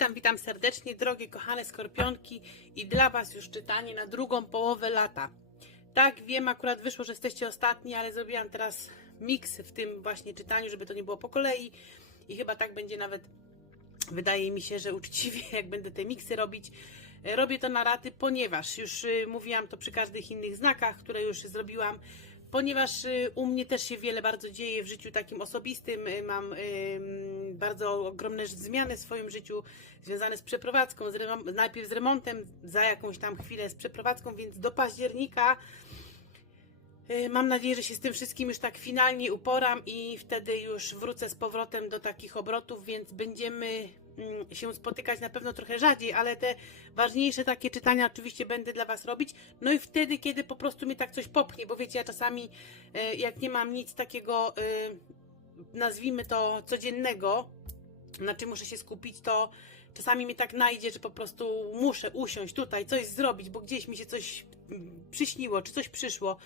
Witam, witam serdecznie, drogie kochane skorpionki i dla Was już czytanie na drugą połowę lata. Tak, wiem, akurat wyszło, że jesteście ostatni, ale zrobiłam teraz miks w tym właśnie czytaniu, żeby to nie było po kolei i chyba tak będzie nawet, wydaje mi się, że uczciwie, jak będę te miksy robić. E, Robię to na raty, ponieważ już y, mówiłam to przy każdych innych znakach, które już zrobiłam, ponieważ y, u mnie też się wiele bardzo dzieje w życiu takim osobistym. y, Mam ym, bardzo ogromne zmiany w swoim życiu związane z przeprowadzką, z najpierw z remontem, za jakąś tam chwilę z przeprowadzką, więc do października y, mam nadzieję, że się z tym wszystkim już tak finalnie uporam i wtedy już wrócę z powrotem do takich obrotów, więc będziemy się spotykać na pewno trochę rzadziej, ale te ważniejsze takie czytania oczywiście będę dla Was robić. No i wtedy, kiedy po prostu mi tak coś popchnie, bo wiecie, ja czasami e, jak nie mam nic takiego, e, nazwijmy to codziennego, na czym muszę się skupić, to czasami mi tak najdzie, że po prostu muszę usiąść tutaj, coś zrobić, bo gdzieś mi się coś mm, przyśniło, czy coś przyszło.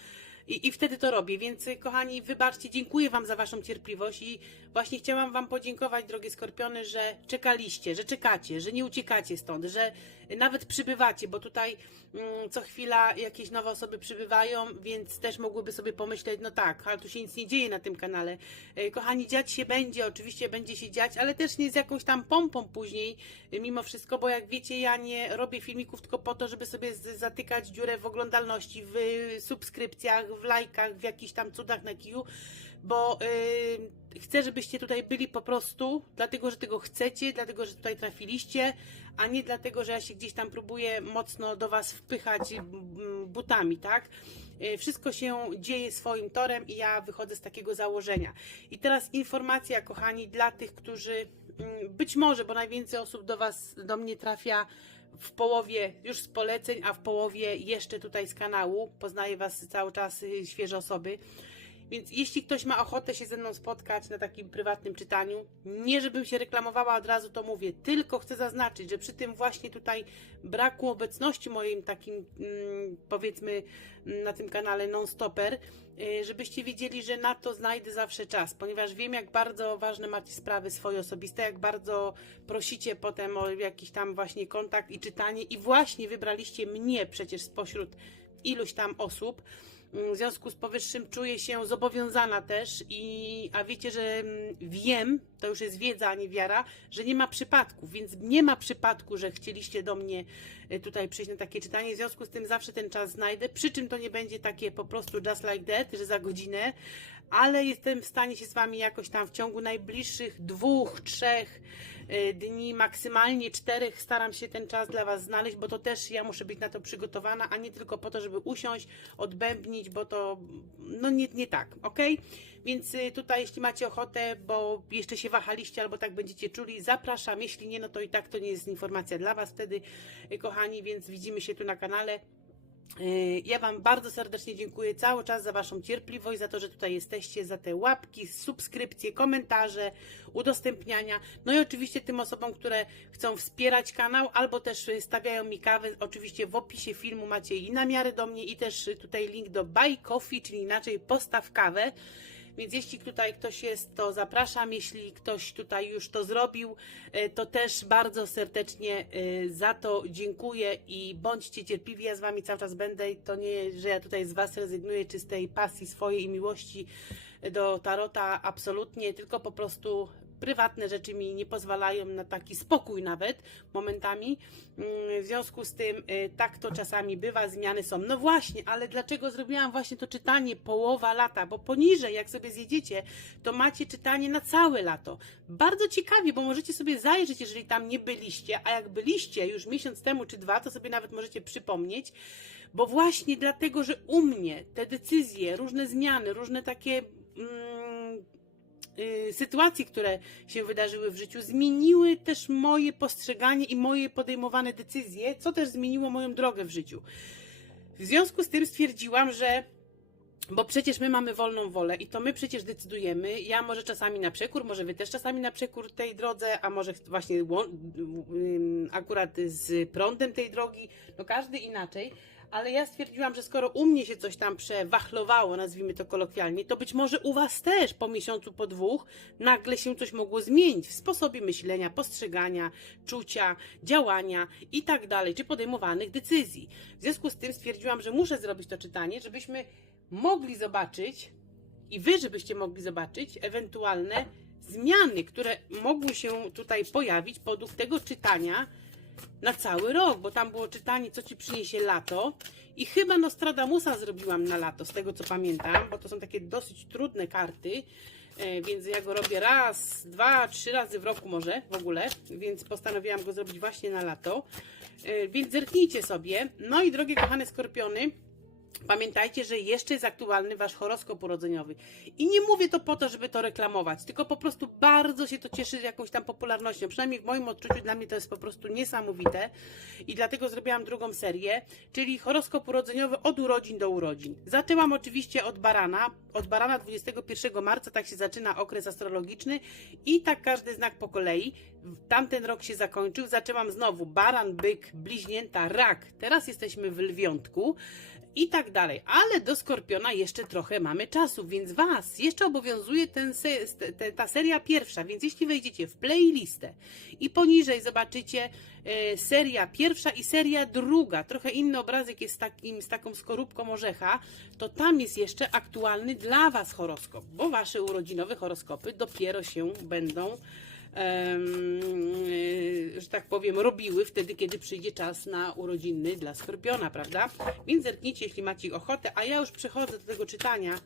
I, I wtedy to robię, więc y, kochani, wybaczcie, dziękuję Wam za Waszą cierpliwość i właśnie chciałam Wam podziękować, drogie skorpiony, że czekaliście, że czekacie, że nie uciekacie stąd, że nawet przybywacie, bo tutaj mm, co chwila jakieś nowe osoby przybywają, więc też mogłyby sobie pomyśleć, no tak, ale tu się nic nie dzieje na tym kanale. E, Kochani, dziać się będzie, oczywiście będzie się dziać, ale też nie z jakąś tam pompą później, y, mimo wszystko, bo jak wiecie, ja nie robię filmików tylko po to, żeby sobie zatykać dziurę w oglądalności, w subskrypcjach, w lajkach, w jakichś tam cudach na kiju, bo y, chcę, żebyście tutaj byli po prostu, dlatego, że tego chcecie, dlatego, że tutaj trafiliście, a nie dlatego, że ja się gdzieś tam próbuję mocno do Was wpychać butami, tak? Y, Wszystko się dzieje swoim torem i ja wychodzę z takiego założenia. I teraz informacja, kochani, dla tych, którzy mm, być może, bo najwięcej osób do Was, do mnie trafia w połowie już z poleceń, a w połowie jeszcze tutaj z kanału. Poznaję Was cały czas y, świeże osoby. Więc jeśli ktoś ma ochotę się ze mną spotkać na takim prywatnym czytaniu, nie żebym się reklamowała od razu, to mówię, tylko chcę zaznaczyć, że przy tym właśnie tutaj braku obecności moim takim, mm, powiedzmy, mm, na tym kanale non-stopper, y, żebyście wiedzieli, że na to znajdę zawsze czas, ponieważ wiem, jak bardzo ważne macie sprawy swoje osobiste, jak bardzo prosicie potem o jakiś tam właśnie kontakt i czytanie i właśnie wybraliście mnie przecież spośród iluś tam osób. W związku z powyższym czuję się zobowiązana też i a wiecie, że mm, wiem, to już jest wiedza, a nie wiara, że nie ma przypadków, więc nie ma przypadku, że chcieliście do mnie y, tutaj przyjść na takie czytanie, w związku z tym zawsze ten czas znajdę, przy czym to nie będzie takie po prostu just like that, że za godzinę, ale jestem w stanie się z Wami jakoś tam w ciągu najbliższych dwóch, trzech dni, maksymalnie czterech staram się ten czas dla Was znaleźć, bo to też ja muszę być na to przygotowana, a nie tylko po to, żeby usiąść, odbębnić, bo to no nie, nie tak, ok? Więc y, tutaj jeśli macie ochotę, bo jeszcze się wahaliście albo tak będziecie czuli, zapraszam, jeśli nie, no to i tak to nie jest informacja dla Was wtedy, y, kochani, więc widzimy się tu na kanale. Yy, Ja Wam bardzo serdecznie dziękuję cały czas za Waszą cierpliwość, za to, że tutaj jesteście, za te łapki, subskrypcje, komentarze, udostępniania. No i oczywiście tym osobom, które chcą wspierać kanał albo też y, stawiają mi kawę. Oczywiście w opisie filmu macie i namiary do mnie i też y, tutaj link do Buy Coffee, czyli inaczej postaw kawę. Więc jeśli tutaj ktoś jest, to zapraszam. Jeśli ktoś tutaj już to zrobił, e, to też bardzo serdecznie e, za to dziękuję i bądźcie cierpliwi. Ja z Wami cały czas będę i to nie, że ja tutaj z Was rezygnuję, czy z tej pasji swojej i miłości do tarota, absolutnie, tylko po prostu prywatne rzeczy mi nie pozwalają na taki spokój nawet momentami. Mm, W związku z tym y, tak to czasami bywa, zmiany są. No właśnie, ale dlaczego zrobiłam właśnie to czytanie połowa lata? Bo poniżej, jak sobie zjedziecie, to macie czytanie na całe lato. Bardzo ciekawie, bo możecie sobie zajrzeć, jeżeli tam nie byliście, a jak byliście już miesiąc temu czy dwa, to sobie nawet możecie przypomnieć, bo właśnie dlatego, że u mnie te decyzje, różne zmiany, różne takie. Mm, y, sytuacje, które się wydarzyły w życiu, zmieniły też moje postrzeganie i moje podejmowane decyzje, co też zmieniło moją drogę w życiu. W związku z tym stwierdziłam, że bo przecież my mamy wolną wolę i to my przecież decydujemy. Ja może czasami na przekór, może wy też czasami na przekór tej drodze, a może właśnie akurat z prądem tej drogi, no każdy inaczej, ale ja stwierdziłam, że skoro u mnie się coś tam przewachlowało, nazwijmy to kolokwialnie, to być może u Was też po miesiącu, po dwóch nagle się coś mogło zmienić w sposobie myślenia, postrzegania, czucia, działania i tak dalej, czy podejmowanych decyzji. W związku z tym stwierdziłam, że muszę zrobić to czytanie, żebyśmy mogli zobaczyć i Wy, żebyście mogli zobaczyć ewentualne zmiany, które mogły się tutaj pojawić podług tego czytania na cały rok, bo tam było czytanie, co ci przyniesie lato. I chyba Nostradamusa zrobiłam na lato, z tego co pamiętam, bo to są takie dosyć trudne karty. e, Więc ja go robię raz, dwa, trzy razy w roku może w ogóle, więc postanowiłam go zrobić właśnie na lato. E, Więc zerknijcie sobie. No i drogie kochane skorpiony, Pamiętajcie, że jeszcze jest aktualny wasz horoskop urodzeniowy. I nie mówię to po to, żeby to reklamować, tylko po prostu bardzo się to cieszy jakąś tam popularnością. Przynajmniej w moim odczuciu dla mnie to jest po prostu niesamowite. I dlatego zrobiłam drugą serię, czyli horoskop urodzeniowy od urodzin do urodzin. Zaczęłam oczywiście od barana. Od barana 21 marca tak się zaczyna okres astrologiczny i tak każdy znak po kolei. Tamten rok się zakończył. Zaczęłam znowu baran, byk, bliźnięta, rak. Teraz jesteśmy w lwiątku i tak dalej. Ale do Skorpiona jeszcze trochę mamy czasu, więc Was jeszcze obowiązuje ten se, te, ta seria pierwsza, więc jeśli wejdziecie w playlistę i poniżej zobaczycie e, seria pierwsza i seria druga, trochę inny obrazek jest takim, z taką skorupką orzecha, to tam jest jeszcze aktualny dla Was horoskop, bo Wasze urodzinowe horoskopy dopiero się będą że tak powiem, robiły wtedy, kiedy przyjdzie czas na urodziny dla Skorpiona, prawda? Więc zerknijcie, jeśli macie ochotę, a ja już przechodzę do tego czytania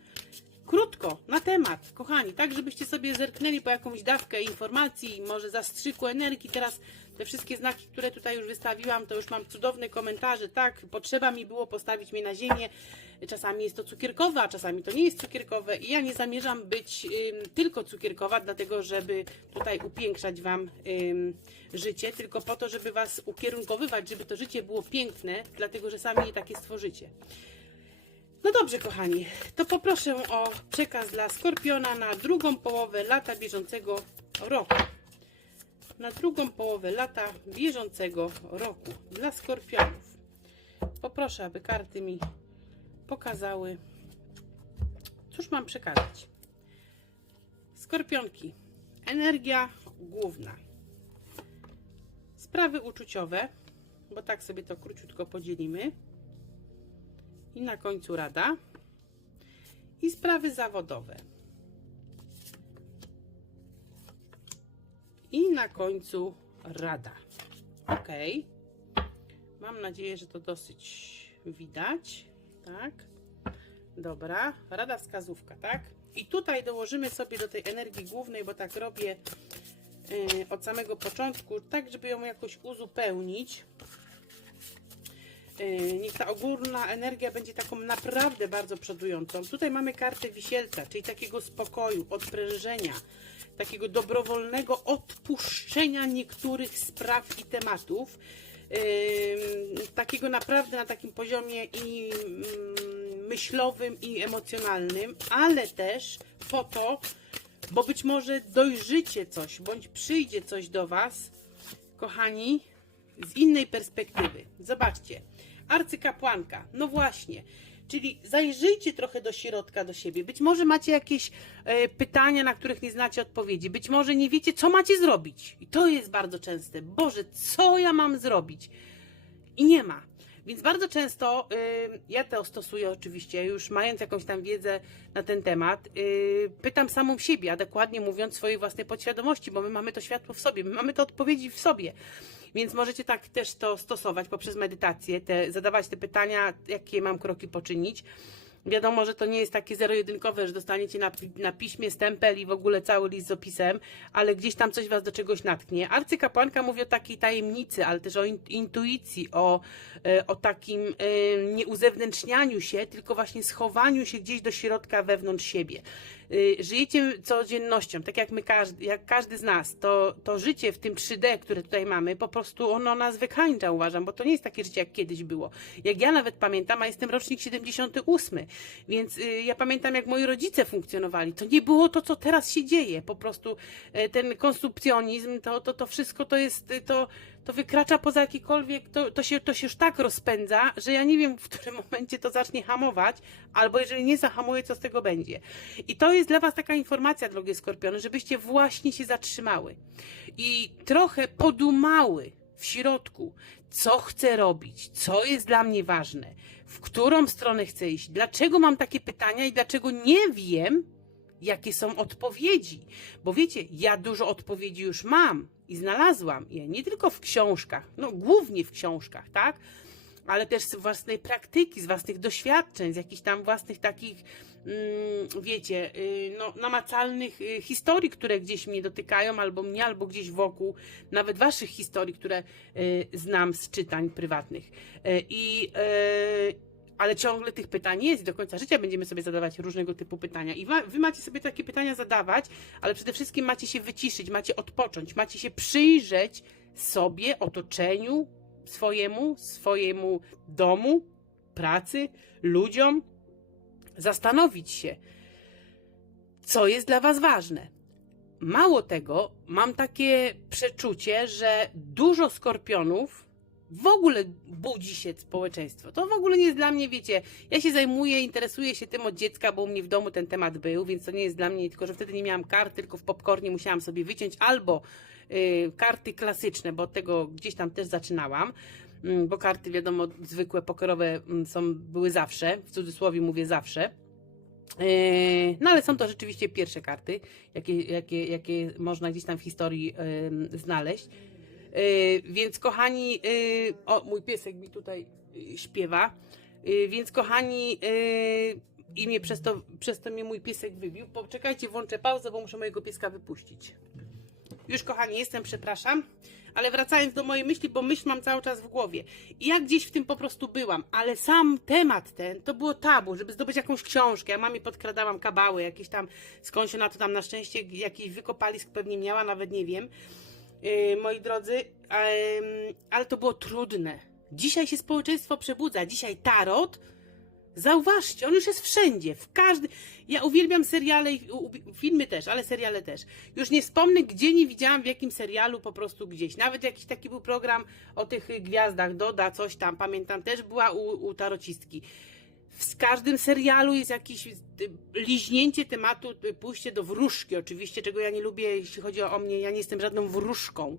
krótko, na temat, kochani, tak żebyście sobie zerknęli po jakąś dawkę informacji, może zastrzyku energii. Teraz te wszystkie znaki, które tutaj już wystawiłam, to już mam cudowne komentarze, tak, potrzeba mi było postawić mnie na ziemię. Czasami jest to cukierkowe, a czasami to nie jest cukierkowe i ja nie zamierzam być ym, tylko cukierkowa, dlatego żeby tutaj upiększać Wam ym, życie, tylko po to, żeby Was ukierunkowywać, żeby to życie było piękne, dlatego że sami je takie stworzycie. No dobrze, kochani, to poproszę o przekaz dla Skorpiona na drugą połowę lata bieżącego roku. Na drugą połowę lata bieżącego roku dla Skorpionów. Poproszę, aby karty mi pokazały, cóż mam przekazać. Skorpionki. Energia główna. Sprawy uczuciowe, bo tak sobie to króciutko podzielimy i na końcu rada i sprawy zawodowe. I na końcu rada. Ok. Mam nadzieję, że to dosyć widać. Tak. Dobra. Rada wskazówka, tak? I tutaj dołożymy sobie do tej energii głównej, bo tak robię yy, od samego początku, tak żeby ją jakoś uzupełnić. Yy, niech ta ogólna energia będzie taką naprawdę bardzo przodującą. Tutaj mamy kartę wisielca, czyli takiego spokoju, odprężenia, takiego dobrowolnego odpuszczenia niektórych spraw i tematów. Yy, takiego naprawdę na takim poziomie i mm, myślowym i emocjonalnym, ale też po to, bo być może dojrzycie coś, bądź przyjdzie coś do Was, kochani, z innej perspektywy. Zobaczcie, arcykapłanka, no właśnie, czyli zajrzyjcie trochę do środka, do siebie. Być może macie jakieś e, pytania, na których nie znacie odpowiedzi. Być może nie wiecie, co macie zrobić. I to jest bardzo częste. Boże, co ja mam zrobić? I nie ma. Więc bardzo często y, ja to stosuję oczywiście, już mając jakąś tam wiedzę na ten temat, y, pytam samą siebie, a dokładnie mówiąc swojej własnej podświadomości, bo my mamy to światło w sobie, my mamy te odpowiedzi w sobie. Więc możecie tak też to stosować poprzez medytację, te, zadawać te pytania, jakie mam kroki poczynić. Wiadomo, że to nie jest takie zero-jedynkowe, że dostaniecie na, na piśmie stempel i w ogóle cały list z opisem, ale gdzieś tam coś was do czegoś natknie. Arcykapłanka mówi o takiej tajemnicy, ale też o in, intuicji, o, e, o takim e, nie uzewnętrznianiu się, tylko właśnie schowaniu się gdzieś do środka wewnątrz siebie. Y, Żyjecie codziennością, tak jak my, każdy, jak każdy z nas, to, to życie w tym 3D, które tutaj mamy, po prostu ono nas wykańcza, uważam, bo to nie jest takie życie, jak kiedyś było. Jak ja nawet pamiętam, a jestem rocznik 78, Więc y, ja pamiętam, jak moi rodzice funkcjonowali. To nie było to, co teraz się dzieje. Po prostu e, ten konsumpcjonizm, to, to, to wszystko to jest, y, to, to wykracza poza jakikolwiek, to, to, się, to się już tak rozpędza, że ja nie wiem, w którym momencie to zacznie hamować, albo jeżeli nie zahamuje, co z tego będzie. I to jest dla Was taka informacja, drogie skorpiony, żebyście właśnie się zatrzymały i trochę podumały w środku, co chcę robić, co jest dla mnie ważne, w którą stronę chcę iść, dlaczego mam takie pytania i dlaczego nie wiem, jakie są odpowiedzi. Bo wiecie, ja dużo odpowiedzi już mam i znalazłam je nie tylko w książkach, no głównie w książkach, tak? Ale też z własnej praktyki, z własnych doświadczeń, z jakichś tam własnych takich, mm, wiecie, y, no, namacalnych y, historii, które gdzieś mnie dotykają, albo mnie, albo gdzieś wokół, nawet waszych historii, które y, znam z czytań prywatnych. I ale ciągle tych pytań jest i do końca życia będziemy sobie zadawać różnego typu pytania. I wy macie sobie takie pytania zadawać, ale przede wszystkim macie się wyciszyć, macie odpocząć, macie się przyjrzeć sobie, otoczeniu swojemu, swojemu domu, pracy, ludziom, zastanowić się, co jest dla Was ważne. Mało tego, mam takie przeczucie, że dużo skorpionów w ogóle budzi się społeczeństwo. To w ogóle nie jest dla mnie, wiecie, ja się zajmuję, interesuję się tym od dziecka, bo u mnie w domu ten temat był, więc to nie jest dla mnie, tylko że wtedy nie miałam kart, tylko w popcornie musiałam sobie wyciąć albo y, karty klasyczne, bo od tego gdzieś tam też zaczynałam. Mm, Bo karty, wiadomo, zwykłe pokerowe mm, są, były zawsze, w cudzysłowie mówię zawsze. Yy, No ale są to rzeczywiście pierwsze karty, jakie, jakie, jakie można gdzieś tam w historii znaleźć. Yy, Więc kochani, yy, o mój piesek mi tutaj yy, śpiewa, więc kochani, i mnie przez to, przez to mnie mój piesek wybił. Poczekajcie, włączę pauzę, bo muszę mojego pieska wypuścić. Już kochani, jestem, przepraszam. Ale wracając do mojej myśli, bo myśl mam cały czas w głowie. Ja gdzieś w tym po prostu byłam, ale sam temat ten to było tabu, żeby zdobyć jakąś książkę. Ja mamie podkradałam kabały, jakieś tam, skąd się na to tam na szczęście jakiś wykopalisk pewnie miała, nawet nie wiem. Yy, moi drodzy, ale to było trudne. Dzisiaj się społeczeństwo przebudza. Dzisiaj tarot Zauważcie, on już jest wszędzie, w każdym. Ja uwielbiam seriale, filmy też, ale seriale też. Już nie wspomnę, gdzie nie widziałam, w jakim serialu, po prostu gdzieś. Nawet jakiś taki był program o tych gwiazdach, Doda, coś tam, pamiętam, też była u, u tarocistki. W każdym serialu jest jakieś y, liźnięcie tematu, y, pójście do wróżki, oczywiście, czego ja nie lubię, jeśli chodzi o mnie, ja nie jestem żadną wróżką.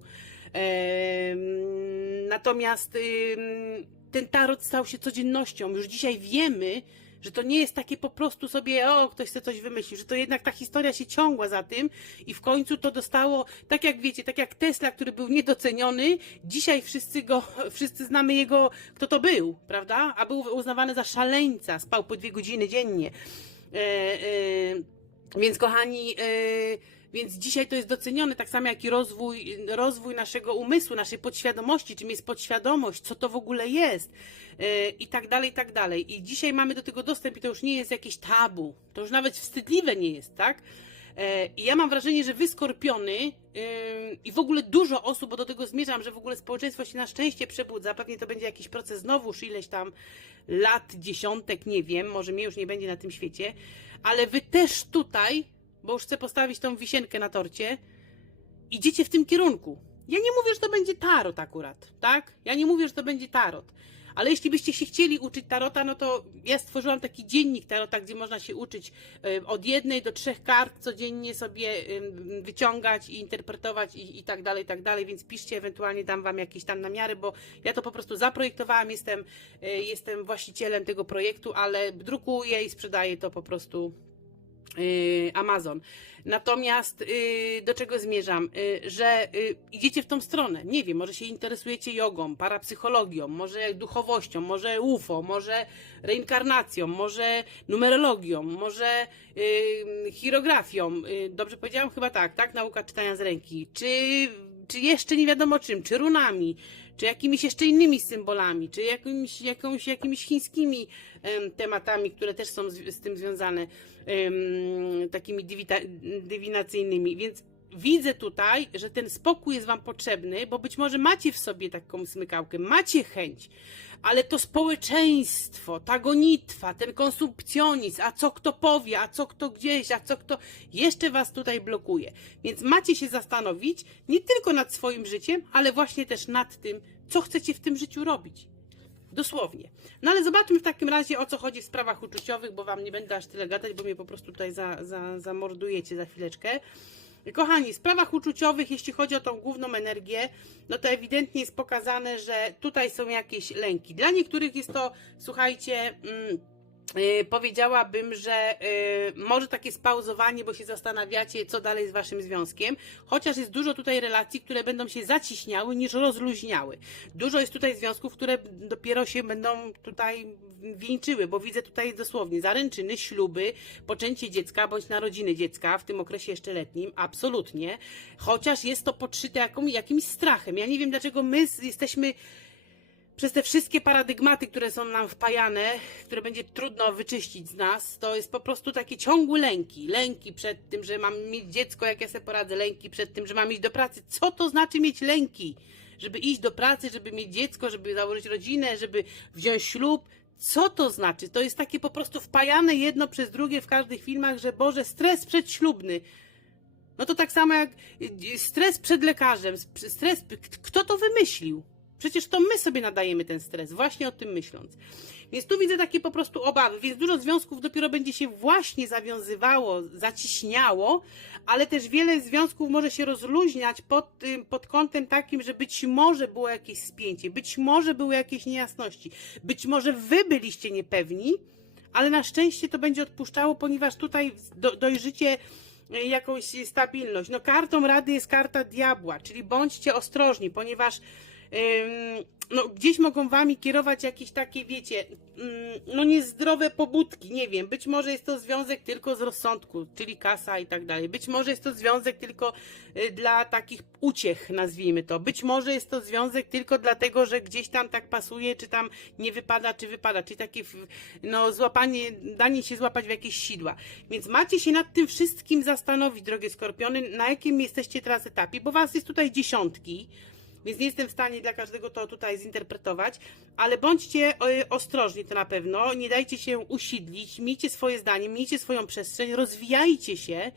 Natomiast ten tarot stał się codziennością. Już dzisiaj wiemy, że to nie jest takie po prostu sobie, o, ktoś chce coś wymyślić, że to jednak ta historia się ciągła za tym i w końcu to dostało, tak jak wiecie, tak jak Tesla, który był niedoceniony, dzisiaj wszyscy go, wszyscy znamy jego, kto to był, prawda? A był uznawany za szaleńca, spał po dwie godziny dziennie. E, e, więc kochani, e, więc dzisiaj to jest docenione, tak samo jak i rozwój, rozwój naszego umysłu, naszej podświadomości, czym jest podświadomość, co to w ogóle jest e, i tak dalej, i tak dalej. I dzisiaj mamy do tego dostęp i to już nie jest jakieś tabu, to już nawet wstydliwe nie jest, tak? E, I ja mam wrażenie, że wy skorpiony ym, i w ogóle dużo osób, bo do tego zmierzam, że w ogóle społeczeństwo się na szczęście przebudza. Pewnie to będzie jakiś proces znowuż ileś tam lat, dziesiątek, nie wiem, może mnie już nie będzie na tym świecie, ale wy też tutaj, bo już chcę postawić tą wisienkę na torcie, idziecie w tym kierunku. Ja nie mówię, że to będzie tarot akurat, tak? Ja nie mówię, że to będzie tarot. Ale jeśli byście się chcieli uczyć tarota, no to ja stworzyłam taki dziennik tarota, gdzie można się uczyć y, od jednej do trzech kart codziennie sobie y, wyciągać i interpretować i, i tak dalej, i tak dalej, więc piszcie, ewentualnie dam wam jakieś tam namiary, bo ja to po prostu zaprojektowałam, jestem, y, jestem właścicielem tego projektu, ale drukuję i sprzedaję to po prostu Amazon. Natomiast y, do czego zmierzam? Y, że y, idziecie w tą stronę. Nie wiem, może się interesujecie jogą, parapsychologią, może duchowością, może UFO, może reinkarnacją, może numerologią, może y, chirografią. Y, dobrze powiedziałam? Chyba tak, tak? Nauka czytania z ręki. Czy, czy jeszcze nie wiadomo czym, czy runami, czy jakimiś jeszcze innymi symbolami, czy jakąś, jakimiś chińskimi em, tematami, które też są z, z tym związane, takimi dywita, dywinacyjnymi. Więc widzę tutaj, że ten spokój jest Wam potrzebny, bo być może macie w sobie taką smykałkę, macie chęć, ale to społeczeństwo, ta gonitwa, ten konsumpcjonizm, a co kto powie, a co kto gdzieś, a co kto jeszcze Was tutaj blokuje. Więc macie się zastanowić nie tylko nad swoim życiem, ale właśnie też nad tym, co chcecie w tym życiu robić. Dosłownie. No ale zobaczmy w takim razie o co chodzi w sprawach uczuciowych, bo wam nie będę aż tyle gadać, bo mnie po prostu tutaj za, za, zamordujecie za chwileczkę. Kochani, w sprawach uczuciowych, jeśli chodzi o tą główną energię, no to ewidentnie jest pokazane, że tutaj są jakieś lęki. Dla niektórych jest to, słuchajcie, mm, powiedziałabym, że yy, może takie spauzowanie, bo się zastanawiacie, co dalej z waszym związkiem, chociaż jest dużo tutaj relacji, które będą się zaciśniały niż rozluźniały. Dużo jest tutaj związków, które dopiero się będą tutaj wieńczyły, bo widzę tutaj dosłownie zaręczyny, śluby, poczęcie dziecka bądź narodziny dziecka w tym okresie jeszcze letnim, absolutnie, chociaż jest to podszyte jakimś strachem. Ja nie wiem, dlaczego my jesteśmy przez te wszystkie paradygmaty, które są nam wpajane, które będzie trudno wyczyścić z nas, to jest po prostu takie ciągłe lęki. Lęki przed tym, że mam mieć dziecko, jak ja sobie poradzę, lęki przed tym, że mam iść do pracy. Co to znaczy mieć lęki? Żeby iść do pracy, żeby mieć dziecko, żeby założyć rodzinę, żeby wziąć ślub. Co to znaczy? To jest takie po prostu wpajane jedno przez drugie w każdych filmach, że Boże, stres przedślubny. No to tak samo jak y, stres przed lekarzem, stres, kto to wymyślił? Przecież to my sobie nadajemy ten stres, właśnie o tym myśląc. Więc tu widzę takie po prostu obawy, więc dużo związków dopiero będzie się właśnie zawiązywało, zaciśniało, ale też wiele związków może się rozluźniać pod, pod kątem takim, że być może było jakieś spięcie, być może były jakieś niejasności, być może wy byliście niepewni, ale na szczęście to będzie odpuszczało, ponieważ tutaj do, dojrzycie e, jakąś stabilność. No kartą rady jest karta diabła, czyli bądźcie ostrożni, ponieważ no, gdzieś mogą wami kierować jakieś takie, wiecie, ym, no niezdrowe pobudki, nie wiem, być może jest to związek tylko z rozsądku, czyli kasa i tak dalej, być może jest to związek tylko y, dla takich uciech, nazwijmy to, być może jest to związek tylko dlatego, że gdzieś tam tak pasuje, czy tam nie wypada, czy wypada, czyli takie, no złapanie, danie się złapać w jakieś sidła, więc macie się nad tym wszystkim zastanowić, drogie skorpiony, na jakim jesteście teraz etapie, bo was jest tutaj dziesiątki, więc nie jestem w stanie dla każdego to tutaj zinterpretować, ale bądźcie e, ostrożni to na pewno, nie dajcie się usidlić, miejcie swoje zdanie, miejcie swoją przestrzeń, rozwijajcie się,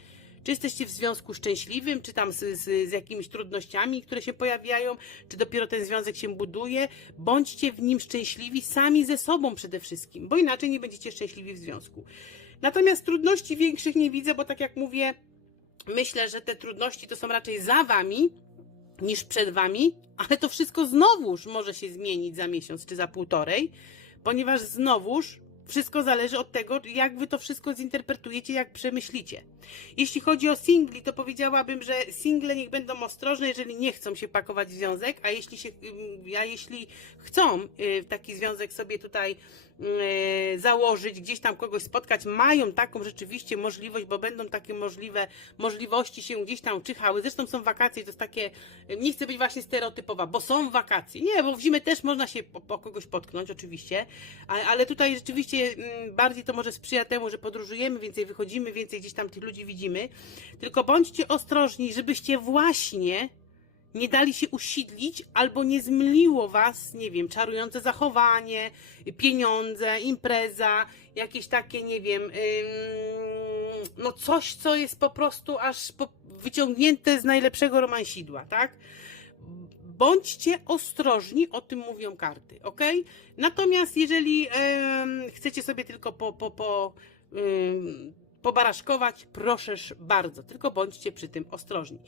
czy jesteście w związku szczęśliwym, czy tam z, z, z jakimiś trudnościami, które się pojawiają, czy dopiero ten związek się buduje, bądźcie w nim szczęśliwi sami ze sobą przede wszystkim, bo inaczej nie będziecie szczęśliwi w związku. Natomiast trudności większych nie widzę, bo tak jak mówię, myślę, że te trudności to są raczej za wami, niż przed wami, ale to wszystko znowuż może się zmienić za miesiąc czy za półtorej, ponieważ znowuż wszystko zależy od tego, jak wy to wszystko zinterpretujecie, jak przemyślicie. Jeśli chodzi o singli, to powiedziałabym, że single niech będą ostrożne, jeżeli nie chcą się pakować w związek, a jeśli, się, ym, a jeśli chcą y, taki związek sobie tutaj założyć, gdzieś tam kogoś spotkać, mają taką rzeczywiście możliwość, bo będą takie możliwe możliwości się gdzieś tam czyhały. Zresztą są wakacje, to jest takie, nie chcę być właśnie stereotypowa, bo są wakacje. Nie, bo w zimę też można się po, po kogoś potknąć, oczywiście, ale, ale tutaj rzeczywiście mm, bardziej to może sprzyja temu, że podróżujemy, więcej wychodzimy, więcej gdzieś tam tych ludzi widzimy. Tylko bądźcie ostrożni, żebyście właśnie nie dali się usidlić, albo nie zmyliło was, nie wiem, czarujące zachowanie, pieniądze, impreza, jakieś takie, nie wiem, ym, no coś, co jest po prostu aż po, wyciągnięte z najlepszego romansidła, tak? Bądźcie ostrożni, o tym mówią karty, ok? Natomiast jeżeli em, chcecie sobie tylko po, po, po, ym, pobaraszkować, proszę bardzo, tylko bądźcie przy tym ostrożni.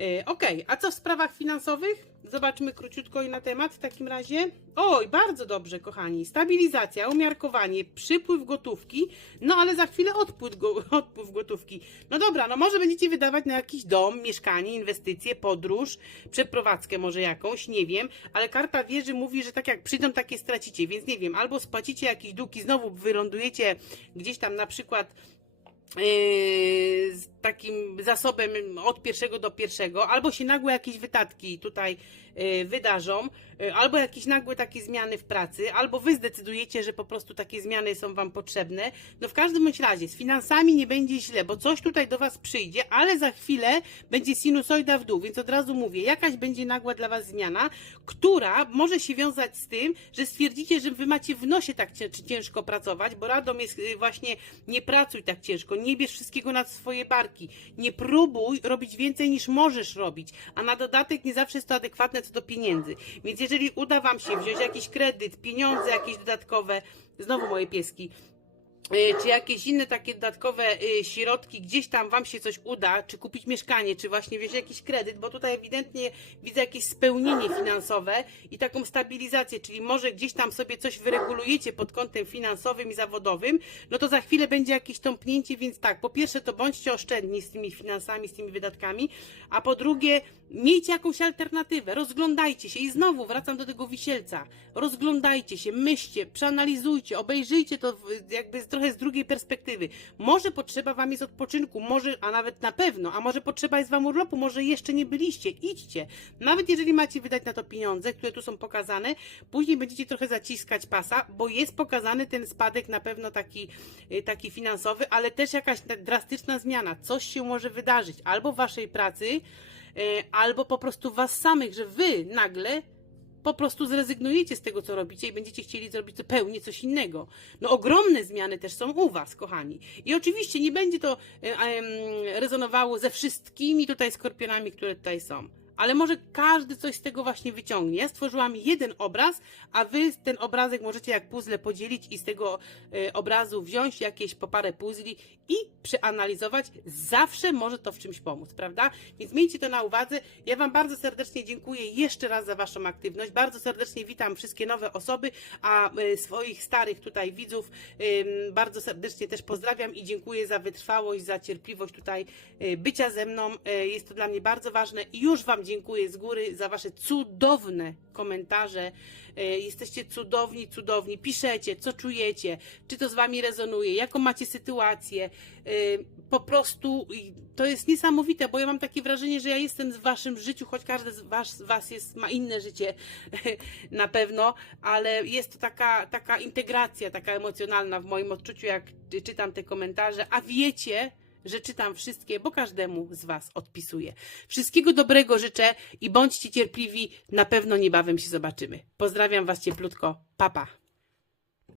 E, ok, a co w sprawach finansowych? Zobaczmy króciutko i na temat w takim razie. Oj, bardzo dobrze, kochani. Stabilizacja, umiarkowanie, przypływ gotówki, no ale za chwilę odpływ, go, odpływ gotówki. No dobra, no może będziecie wydawać na jakiś dom, mieszkanie, inwestycje, podróż, przeprowadzkę może jakąś, nie wiem, ale karta wieży mówi, że tak jak przyjdą, takie stracicie, więc nie wiem, albo spłacicie jakieś długi, znowu wylądujecie gdzieś tam na przykład Yy, z- takim zasobem od pierwszego do pierwszego, albo się nagłe jakieś wydatki tutaj y, wydarzą, y, albo jakieś nagłe takie zmiany w pracy, albo wy zdecydujecie, że po prostu takie zmiany są wam potrzebne. No w każdym bądź razie z finansami nie będzie źle, bo coś tutaj do was przyjdzie, ale za chwilę będzie sinusoida w dół, więc od razu mówię, jakaś będzie nagła dla was zmiana, która może się wiązać z tym, że stwierdzicie, że wy macie w nosie tak ciężko pracować, bo radą jest y, właśnie nie pracuj tak ciężko, nie bierz wszystkiego na swoje barki, nie próbuj robić więcej niż możesz robić, a na dodatek nie zawsze jest to adekwatne co do pieniędzy. Więc jeżeli uda wam się wziąć jakiś kredyt, pieniądze jakieś dodatkowe, znowu moje pieski, czy jakieś inne takie dodatkowe y, środki, gdzieś tam Wam się coś uda, czy kupić mieszkanie, czy właśnie wziąć jakiś kredyt, bo tutaj ewidentnie widzę jakieś spełnienie finansowe i taką stabilizację, czyli może gdzieś tam sobie coś wyregulujecie pod kątem finansowym i zawodowym, no to za chwilę będzie jakieś tąpnięcie, więc tak, po pierwsze to bądźcie oszczędni z tymi finansami, z tymi wydatkami, a po drugie miejcie jakąś alternatywę, rozglądajcie się. I znowu wracam do tego wisielca, rozglądajcie się, myślcie, przeanalizujcie, obejrzyjcie to jakby z, trochę z drugiej perspektywy. Może potrzeba wam jest odpoczynku, może, a nawet na pewno, a może potrzeba jest wam urlopu, może jeszcze nie byliście, idźcie. Nawet jeżeli macie wydać na to pieniądze, które tu są pokazane, później będziecie trochę zaciskać pasa, bo jest pokazany ten spadek na pewno taki, y, taki finansowy, ale też jakaś drastyczna zmiana, coś się może wydarzyć, albo w waszej pracy, y, albo po prostu was samych, że wy nagle po prostu zrezygnujecie z tego, co robicie i będziecie chcieli zrobić zupełnie coś innego. No ogromne zmiany też są u Was, kochani. I oczywiście nie będzie to em, rezonowało ze wszystkimi tutaj skorpionami, które tutaj są. Ale może każdy coś z tego właśnie wyciągnie. Stworzyłam jeden obraz, a wy ten obrazek możecie jak puzzle podzielić i z tego e, obrazu wziąć jakieś po parę puzli i przeanalizować. Zawsze może to w czymś pomóc, prawda? Więc miejcie to na uwadze. Ja Wam bardzo serdecznie dziękuję jeszcze raz za Waszą aktywność. Bardzo serdecznie witam wszystkie nowe osoby, a e, swoich starych tutaj widzów bardzo serdecznie też pozdrawiam i dziękuję za wytrwałość, za cierpliwość tutaj e, bycia ze mną. Jest to dla mnie bardzo ważne i już Wam dziękuję z góry za Wasze cudowne komentarze. E, Jesteście cudowni, cudowni. Piszecie, co czujecie, czy to z Wami rezonuje, jaką macie sytuację. E, Po prostu to jest niesamowite, bo ja mam takie wrażenie, że ja jestem w Waszym życiu, choć każdy z Was, was jest, ma inne życie na pewno, ale jest to taka, taka integracja, taka emocjonalna w moim odczuciu, jak czytam te komentarze, a wiecie, że czytam wszystkie, bo każdemu z Was odpisuję. Wszystkiego dobrego życzę i bądźcie cierpliwi, na pewno niebawem się zobaczymy. Pozdrawiam Was cieplutko, papa. Pa.